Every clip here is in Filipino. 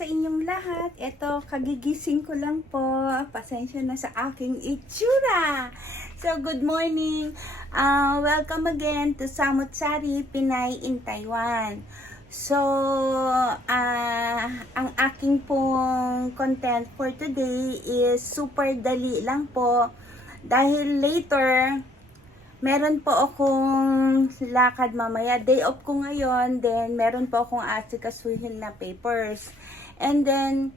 sa inyong lahat. Ito, kagigising ko lang po. Pasensya na sa aking itsura. So, good morning. Welcome again to Samut Sari, Pinay in Taiwan. So, ang aking pong content for today is super dali lang po. Dahil later, meron po akong lakad mamaya. Day off ko ngayon. Then, meron po akong asikasuhin na papers. And then,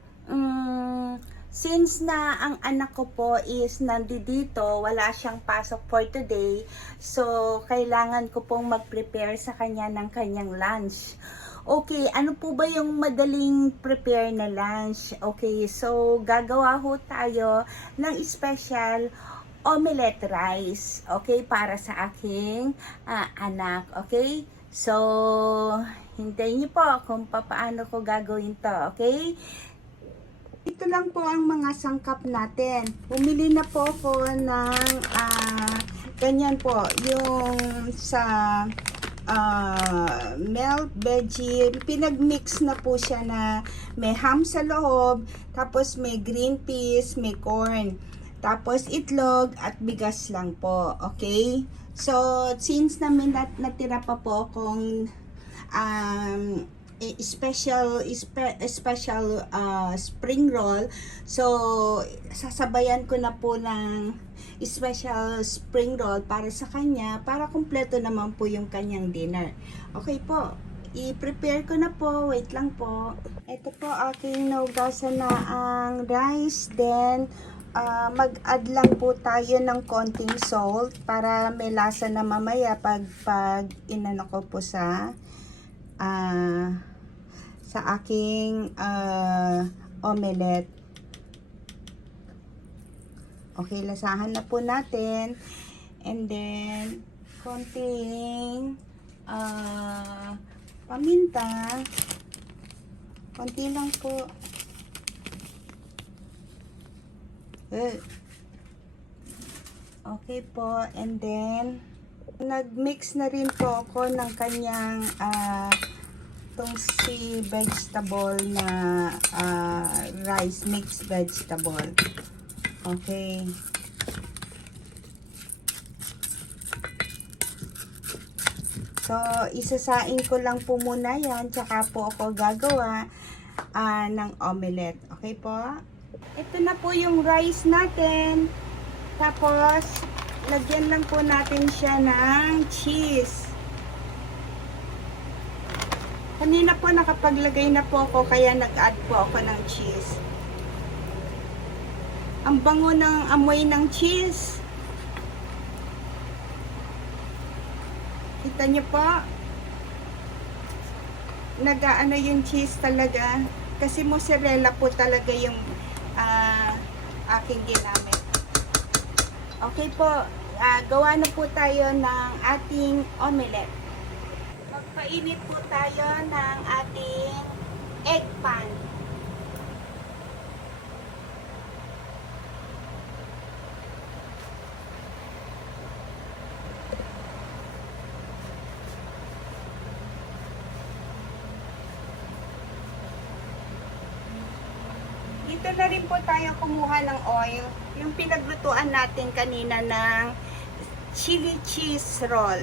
since na ang anak ko po is nandito, wala siyang pasok for today. So, kailangan ko pong mag-prepare sa kanya ng kanyang lunch. Okay, ano po ba yung madaling prepare na lunch? Okay, so gagawa ho tayo ng special omelette rice, okay, para sa aking anak, okay? So, hintayin niyo po kung paano ko gagawin to, okay? Ito lang po ang mga sangkap natin. Bumili na po ako ng ganyan po, yung sa melt veggie, pinagmix na po siya na may ham sa loob, tapos may green peas, may corn. Tapos itlog at bigas lang po. Okay? So, since namin natira pa po akong special spring roll, so sasabayan ko na po ng special spring roll para sa kanya, para kumpleto naman po yung kanyang dinner. Okay po. I-prepare ko na po. Wait lang po. Ito po aking naugasan na ang rice. Then, mag-add lang po tayo ng konting salt para may lasa na mamaya pag inano ko po sa aking omelette. Okay, lasahan na po natin. And then, konting paminta. Konti lang po. Okay po, and then nagmix na rin po ako ng kanyang tong si vegetable na rice, mixed vegetable. Okay. So, isasain ko lang po muna yan, tsaka po ako gagawa ng omelette. Okay po? Ito na po yung rice natin. Tapos, lagyan lang po natin siya ng cheese. Kanina po nakapaglagay na po ako, kaya nag-add po ako ng cheese. Ang bango ng amoy ng cheese. Kita niyo po? Nag-aano yung cheese talaga. Kasi mozzarella po talaga yung aking ginamit. Okay po, gawa na po tayo ng ating omelette. Magpainit po tayo ng ating egg pan. Dito na rin po tayo kumuha ng oil. Yung pinaglutuan natin kanina ng chili cheese roll.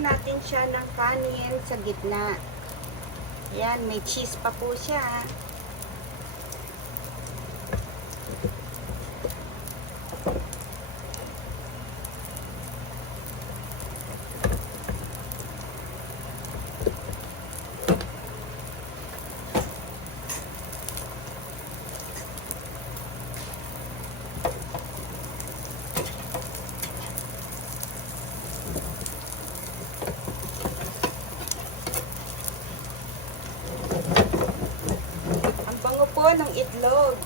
natin siya ng kanin sa gitna. Ayan, may cheese pa po siya. Ang bango po ng itlog.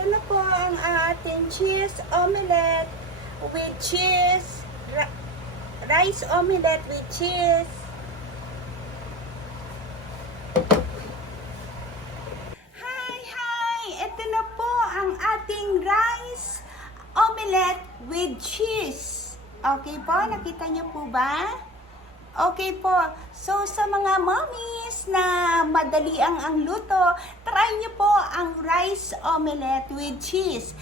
Ito na po ang ating cheese omelette with cheese. Rice omelette with cheese. Hi! Ito na po ang ating rice omelette with cheese. Okay po? Nakita niyo po ba? Okay po. So, sa mga mommies na madali ang luto, try niyo po ang rice omelette with cheese.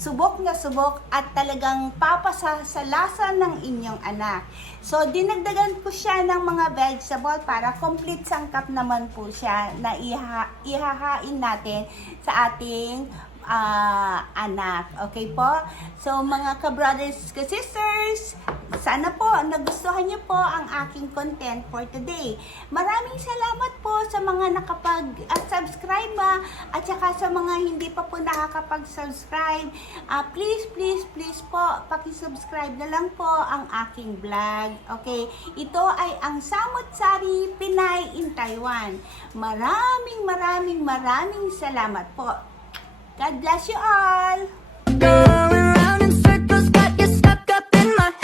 Subok na subok at talagang papasa sa lasa ng inyong anak. So, dinagdagan ko siya ng mga vegetable para complete sangkap naman po siya na ihahain natin sa ating anak. Okay po? So, mga ka-brothers, ka-sisters, sana po nagustuhan niyo po ang aking content for today. Maraming salamat po sa mga nakapag-subscribe at saka sa mga hindi pa po nakakapag-subscribe. Please po, paki-subscribe na lang po ang aking vlog. Okay? Ito ay ang Samut Sari Pinay in Taiwan. Maraming salamat po. God bless you all! Going round in circles, got you stuck up in my head.